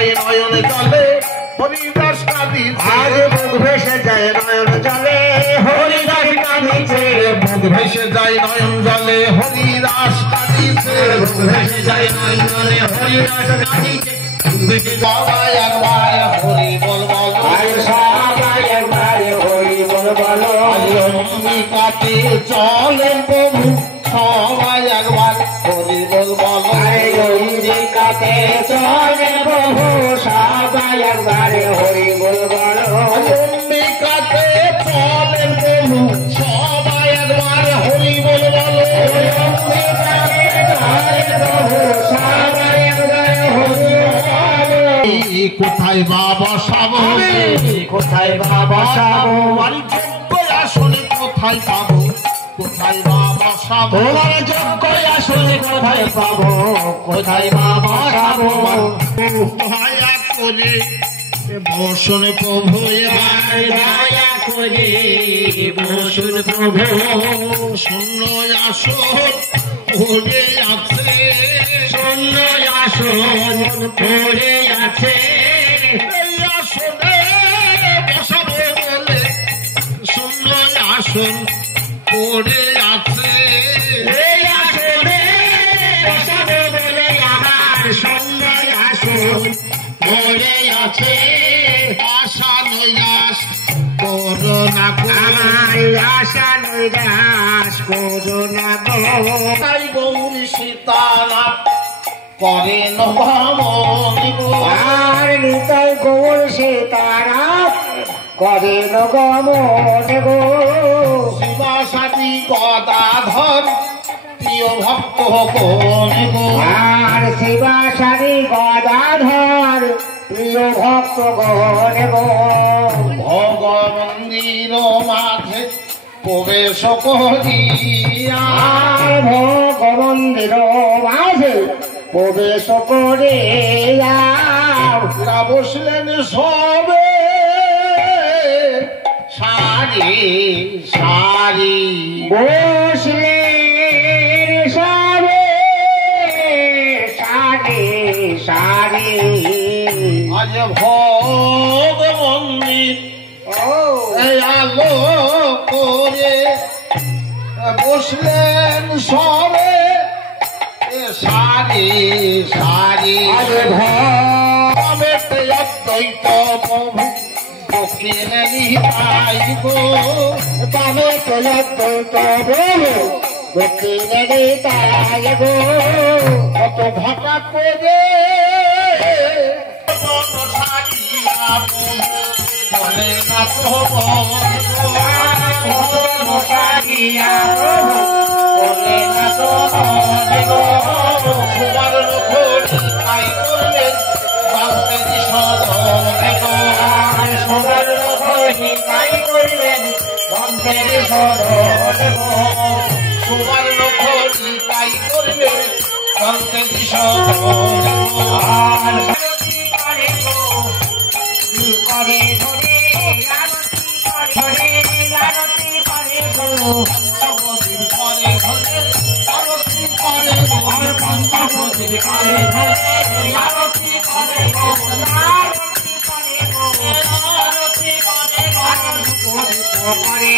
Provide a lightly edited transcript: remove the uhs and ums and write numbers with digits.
যায় নয়ন জলে হরিদাস কাঁদিছে আজ বুক ভেসে যায় নয়ন জলে হরিদাস কাঁদিছে বুক ভেসে যায় নয়ন জলে হরিদাস কাঁদিছে বুক ভেসে যায় নয়ন জলে হরিদাস কাঁদিছে সবাই একবার হরি বল বল আজ সবাই একবার হরি বল বলো অম্বিকাতে চলেন প্রভু সবাই একবার হরি বল বল অম্বিকাতে চলেন প্রভু সবাই একবার হরি বল বলো অম্বিকাতে চলেন প্রভু সবাই একবার হরি বল বল অম্বিকাতে চলেন প্রভু সবাই একবার হরি কোথায় বাবা সাবো কোথায় বাবা সাবো বাড়ি যোগ্য আসনে কোথায় পাবো কোথায় বাবা সাবো তোমার যোগ্য আসনে কোথায় পাবো কোথায় বাবা সাবো দয়া করে বসন প্রভু এবার দয়া করে বসুন প্রভু শূন্য আসন পড়ে আছে শূন্য আসন পড়ে আছে এই আসনে বসাবো বলে শূন্য আসন পড়ে আছে এই আসনে বসাবো বলে আমার শূন্য আসন পড়ে আছে আশা নৈরাশ করোনা আমার আশা নৈরাশ করো না গো তাই গৌরী সীতারা করেন ভ্রমণ আর নিতাই গৌর সীতারা করেন গমন গো শিবা সাথী গদাধর প্রিয় ভক্ত কোন গো আর শিবাসারি গদাধর প্রিয় ভক্ত গণ গো ভগমন্দির মাঝে প্রবেশ করিয়া আর ভগমন্দির মাঝে প্রবেশ করে বসলেন সবে সারি সারি বসলে সারে সারে সারে আজ ভগমন্দির ও আলো করে বসলেন সবে সারি সারি আজ ভবেতে অদ্বৈত প্রভু বকিলেনি তাই গো তবে তোলত প্রভু দক্ষিণে তাই গো কত ভাটা করে সারিয়া বলে না প্রভু সারিয়া বলে না তো তোমার লোকটি তাই করলেন বাংলাদেশ সদনে গো সবার লোকই তাই করলেন বন্ধের সরণ তোমার লোকটি তাই করলেন বাংলাদেশ সদনে গো আর করে গো করে ধরে আরতি করে গো সবদিন করে ঘরে আরতি করে আর পঞ্চমদির করে ধরে আরতি করে গো আরতি করে গো আরতি করে গো করে